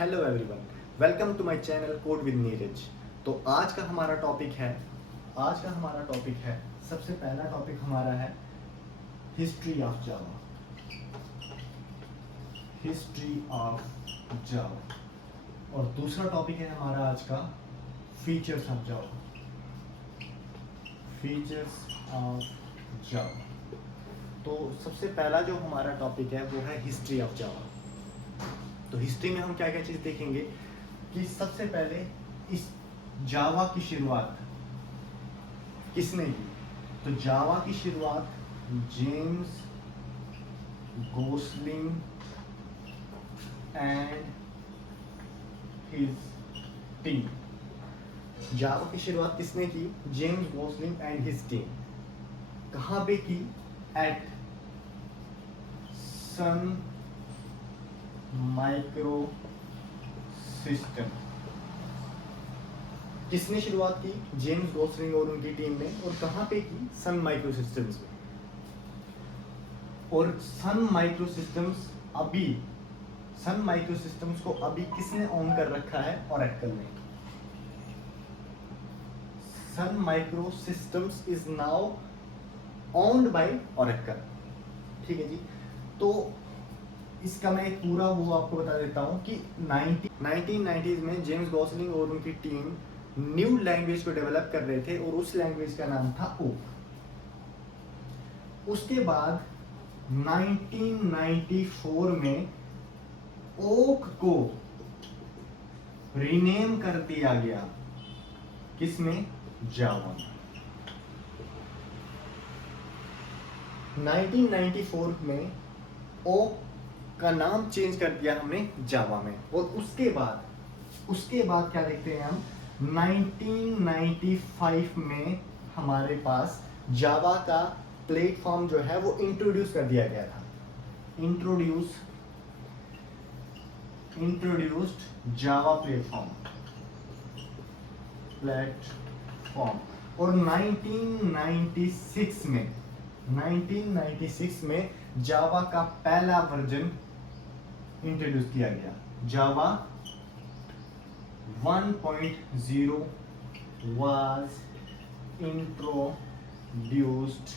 Hello everyone, welcome to my channel code with Neeraj. तो आज का हमारा टॉपिक है सबसे पहला टॉपिक हमारा है हिस्ट्री ऑफ जावा। और दूसरा टॉपिक है हमारा आज का फीचर्स ऑफ जावा। तो सबसे पहला जो हमारा टॉपिक है वो है हिस्ट्री ऑफ जावा। तो हिस्ट्री में हम क्या क्या चीज़ देखेंगे कि सबसे पहले इस जावा की शुरुआत किसने की। तो जावा की शुरुआत James Gosling and his team. Java की शुरुआत किसने की? James Gosling and his team. कहाँ पे की? At Sun Microsystem. किसने शुरुआत की? जेम्स गोसलिंग और उनकी टीम ने। और कहाँ पे की? सन माइक्रो सिस्टम्स में। और सन माइक्रो सिस्टम्स को अभी किसने ऑन कर रखा है? ओरेकल ने। Sun Microsystems is now owned by Oracle. ठीक है जी। तो इसका मैं एक पूरा वो आपको बता देता हूँ कि 1990s में जेम्स गॉसलिंग और उनकी टीम न्यू लैंग्वेज को डेवलप कर रहे थे और उस लैंग्वेज का नाम था ओक। उसके बाद 1994 में ओक को रीनेम कर दिया गया। किसमें? जावा में। 1994 में ओक का नाम चेंज कर दिया हमने जावा में। और उसके बाद क्या देखते हैं हम? 1995 में हमारे पास जावा का प्लेटफॉर्म जो है वो इंट्रोड्यूस कर दिया गया था। Introduced Java platform. और 1996 में जावा का पहला वर्जन इंट्रोड्यूस किया गया। जावा 1.0 was introduced,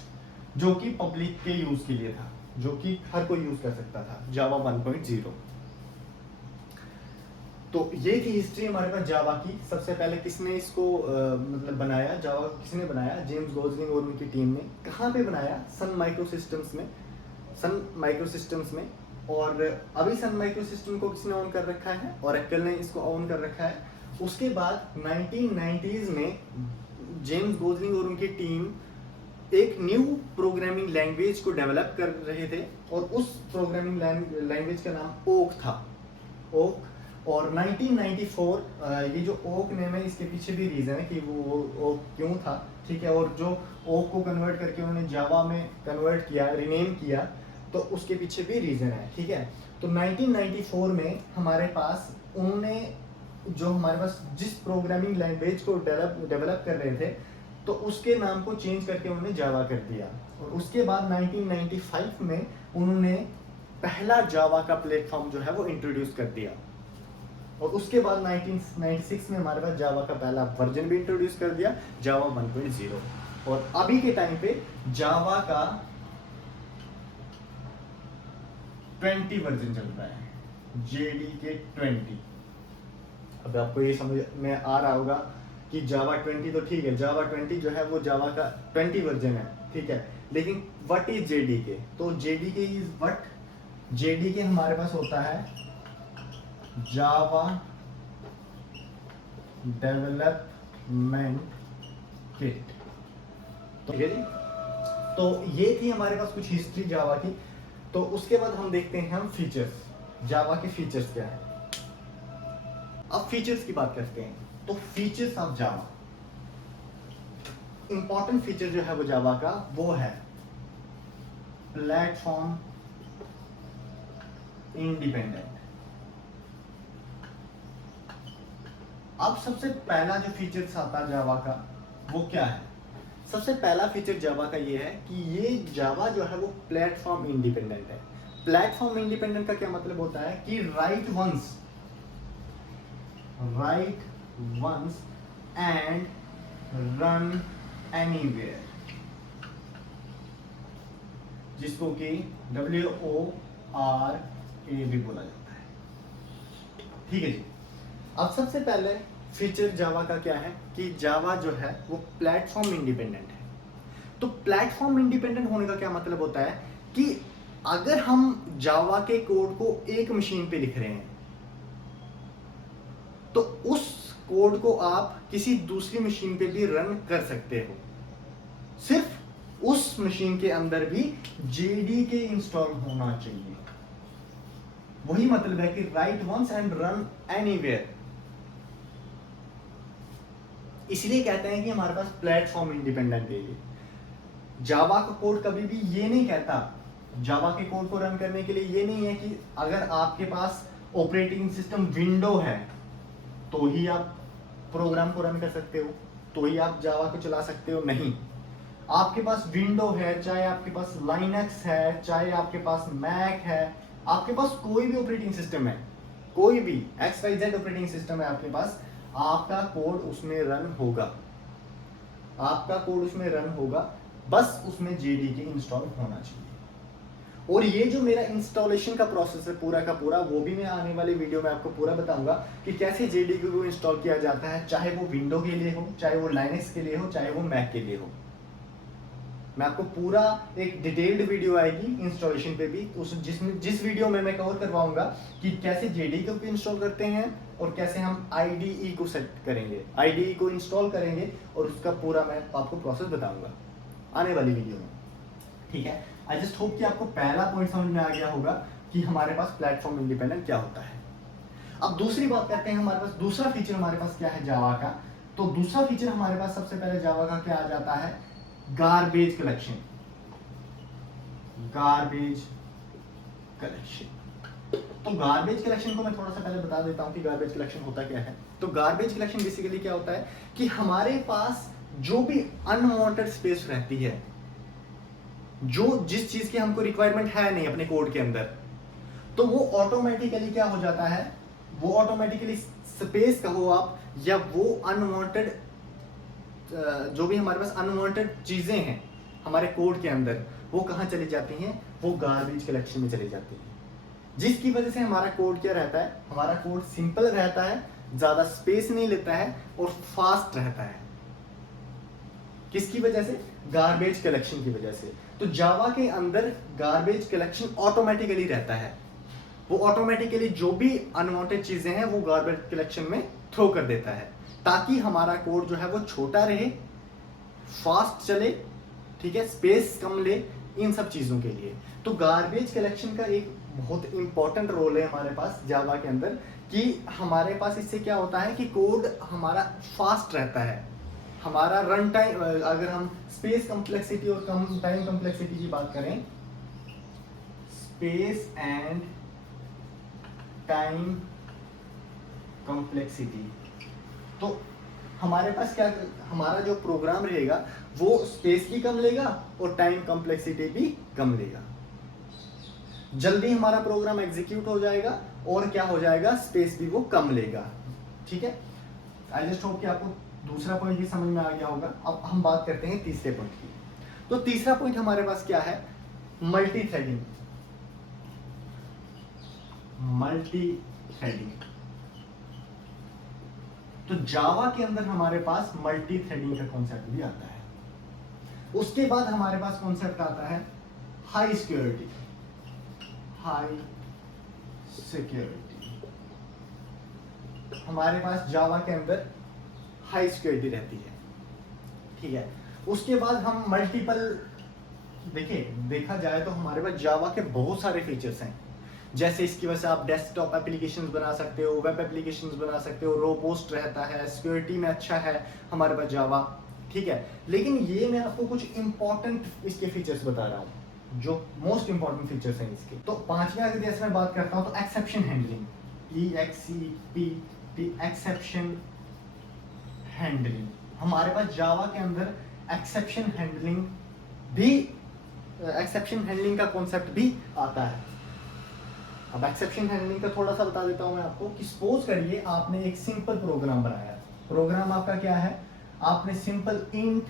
जो कि पब्लिक के यूज के लिए था, जो कि हर कोई यूज कर सकता था। जावा 1.0। तो ये थी हिस्ट्री हमारे पास जावा की। सबसे पहले किसने इसको मतलब बनाया? जावा किसने बनाया? जेम्स गोसलिंग और उनकी टीम ने। कहाँ पे बनाया? सन माइक्रो सिस्टम्स में। और अभी सन माइक्रो सिस्टम को किसने ऑन कर रखा है? ओरेकल ने इसको ऑन कर रखा है। उसके बाद 1990s में जेम्स गोसलिंग और उनकी टीम एक न्यू प्रोग्रामिंग लैंग्वेज को डेवलप कर रहे थे और उस प्रोग्रामिंग लैंग्वेज का नाम ओक था। ओक। और 1994 ये जो ओक नेम है इसके पीछे भी रीज़न है कि वो ओक क्यों था। ठीक है। और जो ओक को कन्वर्ट करके उन्होंने जावा में कन्वर्ट किया, रीनेम किया, तो उसके पीछे भी रीज़न है। ठीक है। तो 1994 में हमारे पास उन्होंने जो हमारे पास जिस प्रोग्रामिंग लैंग्वेज को डेवलप कर रहे थे तो उसके नाम को चेंज करके उन्होंने जावा कर दिया। और उसके बाद 1995 में उन्होंने पहला जावा का प्लेटफॉर्म जो है वो इंट्रोड्यूस कर दिया। और उसके बाद 1996 में हमारे पास जावा का पहला वर्जन भी इंट्रोड्यूस कर दिया, जावा 1.0। और अभी के टाइम पे जावा का 20 वर्जन चल रहा है, JDK 20। अब आपको ये समझ में आ रहा होगा कि जावा 20 तो ठीक है, जावा 20 जो है वो जावा का 20 वर्जन है। ठीक है। लेकिन व्हाट इज JDK? तो JDK इज व्हाट? JDK हमारे पास होता है जावा डेवलपमेंट किट। तो ये थी हमारे पास कुछ हिस्ट्री जावा की। तो उसके बाद हम देखते हैं हम फीचर्स। जावा के फीचर्स क्या है? अब फीचर्स की बात करते हैं। तो features of Java, important feature जो है वो जावा का वो है प्लेटफॉर्म इंडिपेंडेंट। अब सबसे पहला जो फीचर्स आता है जावा का वो क्या है? सबसे पहला फीचर जावा का ये है कि ये जावा जो है वो प्लेटफॉर्म इंडिपेंडेंट है। प्लेटफॉर्म इंडिपेंडेंट का क्या मतलब होता है कि write once write once and run anywhere, जिसको कि WORA भी बोला जाता है। ठीक है जी। अब सबसे पहले फीचर जावा का क्या है कि जावा जो है वो प्लेटफॉर्म इंडिपेंडेंट है। तो प्लेटफॉर्म इंडिपेंडेंट होने का क्या मतलब होता है कि अगर हम जावा के कोड को एक मशीन पे लिख रहे हैं तो उस कोड को आप किसी दूसरी मशीन पे भी रन कर सकते हो, सिर्फ उस मशीन के अंदर भी JDK इंस्टॉल होना चाहिए। वही मतलब है कि write once and run anywhere. इसलिए कहते हैं कि हमारे पास प्लेटफॉर्म इंडिपेंडेंट है ये। जावा का कोड कभी भी ये नहीं कहता, जावा के कोड को रन करने के लिए ये नहीं है कि अगर आपके पास ऑपरेटिंग सिस्टम विंडो है तो ही आप प्रोग्राम को रन कर सकते हो, तो ही आप जावा को चला सकते हो। नहीं, आपके पास विंडो है, चाहे आपके पास लाइनक्स है, चाहे आपके पास मैक है, आपके पास कोई भी ऑपरेटिंग सिस्टम है, कोई भी XYZ ऑपरेटिंग सिस्टम है आपके पास, आपका कोड उसमें रन होगा, आपका कोड उसमें रन होगा, बस उसमें JDK इंस्टॉल होना चाहिए। और ये जो मेरा इंस्टॉलेशन का प्रोसेस है पूरा का पूरा, वो भी मैं आने वाली वीडियो में आपको पूरा बताऊंगा कि कैसे JDK को इंस्टॉल किया जाता है, चाहे वो विंडो के लिए हो, चाहे वो लाइनक्स के लिए हो, चाहे वो मैक के लिए हो। मैं आपको पूरा एक डिटेल्ड वीडियो आएगी इंस्टॉलेशन पे भी, उस जिस वीडियो में मैं कवर करवाऊंगा कि कैसे JDK को इंस्टॉल करते हैं और कैसे हम IDE को सेट करेंगे, IDE को इंस्टॉल करेंगे, और उसका पूरा मैं आपको प्रोसेस बताऊंगा आने वाली वीडियो में। ठीक है, आई जस्ट होप कि आपको पहला पॉइंट समझ में आ गया होगा कि हमारे पास प्लेटफॉर्म इंडिपेंडेंट क्या होता है। अब दूसरी बात करते हैं, हमारे पास दूसरा फीचर हमारे पास क्या है जावा का। तो दूसरा फीचर हमारे पास सबसे पहले जावा का क्या आ जाता है, गार्बेज कलेक्शन। गार्बेज कलेक्शन, तो गार्बेज कलेक्शन को मैं थोड़ा सा पहले बता देता हूं कि गार्बेज कलेक्शन होता क्या है। तो गार्बेज कलेक्शन बेसिकली क्या होता है कि हमारे पास जो भी अनवांटेड स्पेस रहती है, जो जिस चीज की हमको रिक्वायरमेंट है नहीं अपने कोड के अंदर, तो वो ऑटोमेटिकली क्या हो जाता है, वो ऑटोमेटिकली स्पेस कहो आप, या वो अनवांटेड जो भी हमारे पास अनवांटेड चीजें हैं हमारे कोड के अंदर, वो कहाँ चली जाती हैं, वो गार्बेज कलेक्शन में चली जाती हैं। जिसकी वजह से हमारा कोड क्या रहता है, हमारा कोड सिंपल रहता है, ज्यादा स्पेस नहीं लेता है और फास्ट रहता है। किसकी वजह से, गार्बेज कलेक्शन की वजह से। तो जावा के अंदर गार्बेज कलेक्शन ऑटोमेटिकली रहता है, वो ऑटोमेटिकली जो भी अनवांटेड चीजें हैं वो गार्बेज कलेक्शन में थ्रो कर देता है, ताकि हमारा कोड जो है वो छोटा रहे, फास्ट चले, ठीक है, स्पेस कम ले, इन सब चीजों के लिए। तो गार्बेज कलेक्शन का एक बहुत इंपॉर्टेंट रोल है हमारे पास जावा के अंदर, कि हमारे पास इससे क्या होता है कि कोड हमारा फास्ट रहता है, हमारा रन टाइम, अगर हम स्पेस कॉम्प्लेक्सिटी और कम टाइम कॉम्प्लेक्सिटी की बात करें, स्पेस एंड टाइम कॉम्प्लेक्सिटी, तो हमारे पास क्या, हमारा जो प्रोग्राम रहेगा वो स्पेस भी कम लेगा और टाइम कॉम्प्लेक्सिटी भी कम लेगा, जल्दी हमारा प्रोग्राम एग्जीक्यूट हो जाएगा और क्या हो जाएगा, स्पेस भी वो कम लेगा। ठीक है, आई जस्ट होप कि आपको दूसरा पॉइंट भी समझ में आ गया होगा। अब हम बात करते हैं तीसरे पॉइंट की। तो तीसरा पॉइंट हमारे पास क्या है, मल्टी थ्रेडिंग। मल्टी थ्रेडिंग, तो जावा के अंदर हमारे पास मल्टी थ्रेडिंग का कॉन्सेप्ट भी आता है। उसके बाद हमारे पास कॉन्सेप्ट आता है हाई सिक्योरिटी। हाई सिक्योरिटी, हमारे पास जावा के अंदर हाई सिक्योरिटी रहती है। ठीक है, उसके बाद हम मल्टीपल, देखा जाए तो हमारे पास जावा के बहुत सारे फीचर्स हैं, जैसे इसकी वजह से आप डेस्कटॉप एप्लीकेशंस बना सकते हो, वेब एप्लीकेशंस बना सकते हो, रोबोस्ट रहता है, सिक्योरिटी में अच्छा है हमारे पास जावा। ठीक है, लेकिन ये मैं आपको कुछ इंपॉर्टेंट इसके फीचर्स बता रहा हूँ, जो मोस्ट इंपॉर्टेंट फीचर्स हैं इसके। तो पांचवें अगर जैसे मैं बात करता हूँ तो exception handling, EXCPT, exception handling. हमारे पास जावा के अंदर एक्सेप्शन हैंडलिंग भी, एक्सेप्शन हैंडलिंग का कॉन्सेप्ट भी आता है। अब एक्सेप्शन हैंडलिंग का थोड़ा सा बता देता हूँ मैं आपको कि सपोज करिए आपने एक सिंपल प्रोग्राम बनाया। प्रोग्राम आपका क्या है, आपने simple int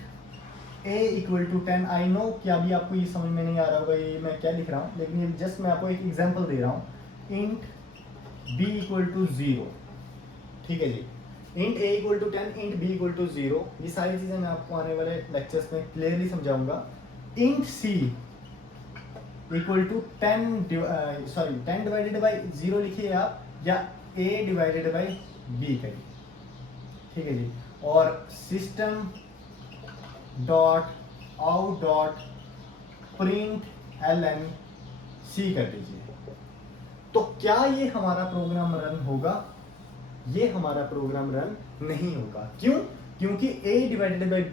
a equal to 10, I know कि अभी आपको ये समझ में नहीं आ रहा होगा ये मैं क्या लिख रहा हूँ, लेकिन ये जस्ट मैं आपको एक एग्जांपल दे रहा हूँ। इंट b इक्वल टू 0, ठीक है जी। Int a equal to 10, int b equal to 0, ये सारी चीज़ें मैं आपको आने वाले लेक्चर्स में क्लियरली समझाऊंगा। Int c equal to 10 divided by 0 लिखिए आप, या a डिवाइडेड बाई b करिए, ठीक है जी। और system dot out dot print ln c कर दीजिए। तो क्या ये हमारा प्रोग्राम रन होगा? ये हमारा प्रोग्राम रन नहीं होगा। क्यों? क्योंकि a डिवाइडेड बाई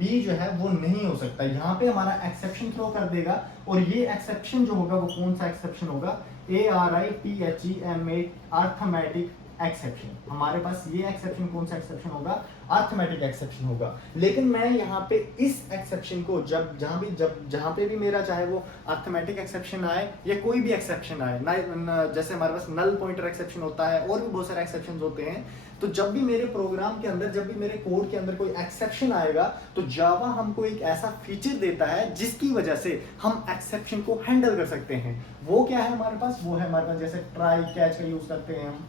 b जो है वो नहीं हो सकता। यहाँ पे हमारा एक्सेप्शन थ्रो कर देगा, और ये एक्सेप्शन जो होगा वो कौन सा एक्सेप्शन होगा? ARITHEMA, arithmetic exception. हमारे पास ये एक्सेप्शन कौन सा एक्सेप्शन होगा? अर्थमेटिक एक्सेप्शन होगा। लेकिन मैं यहाँ पे इस एक्सेप्शन को जहाँ पे भी मेरा चाहे वो अर्थमेटिक एक्सेप्शन आए या कोई भी एक्सेप्शन आए ना, जैसे हमारे पास नल पॉइंटर एक्सेप्शन होता है और भी बहुत सारे एक्सेप्शन होते हैं, तो जब भी मेरे प्रोग्राम के अंदर, जब भी मेरे कोड के अंदर कोई एक्सेप्शन आएगा, तो जावा हमको एक ऐसा फीचर देता है जिसकी वजह से हम एक्सेप्शन को हैंडल कर सकते हैं। वो क्या है हमारे पास? वो है हमारे पास जैसे ट्राई कैच का यूज करते हैं हम,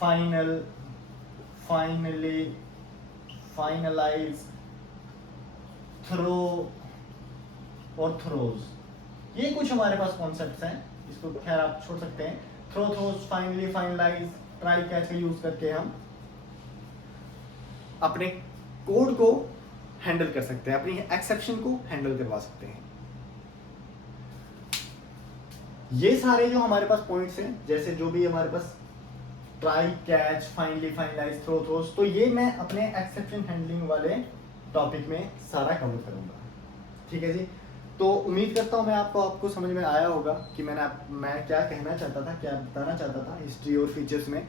फाइनल, फाइनली, फाइनलाइज, थ्रो और थ्रोज। ये कुछ हमारे पास कॉन्सेप्ट्स हैं, इसको खैर आप छोड़ सकते हैं। Throw, throws, finally, finalize, try catch का यूज करके हम अपने कोड को हैंडल कर सकते हैं, अपनी एक्सेप्शन को हैंडल करवा सकते हैं। ये सारे जो हमारे पास पॉइंट्स हैं, जैसे जो भी हमारे पास try catch, finally, finalize, throw, throws, तो ये मैं अपने एक्सेप्शन हैंडलिंग वाले टॉपिक में सारा कवर करूंगा, ठीक है जी। तो उम्मीद करता हूँ मैं आपको समझ में आया होगा कि मैं क्या कहना चाहता था, क्या बताना चाहता था हिस्ट्री और फीचर्स में।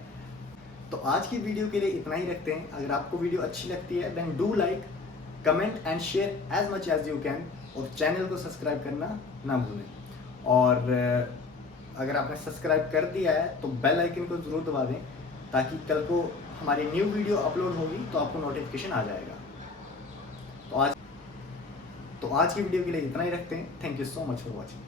तो आज की वीडियो के लिए इतना ही रखते हैं। अगर आपको वीडियो अच्छी लगती है then do like, comment and share as much as you can, और चैनल को सब्सक्राइब करना ना भूलें। और अगर आपने सब्सक्राइब कर दिया है तो बेल आइकन को ज़रूर दबा दें, ताकि कल को हमारी न्यू वीडियो अपलोड होगी तो आपको नोटिफिकेशन आ जाएगा। तो आज की वीडियो के लिए इतना ही रखते हैं। Thank you so much for watching.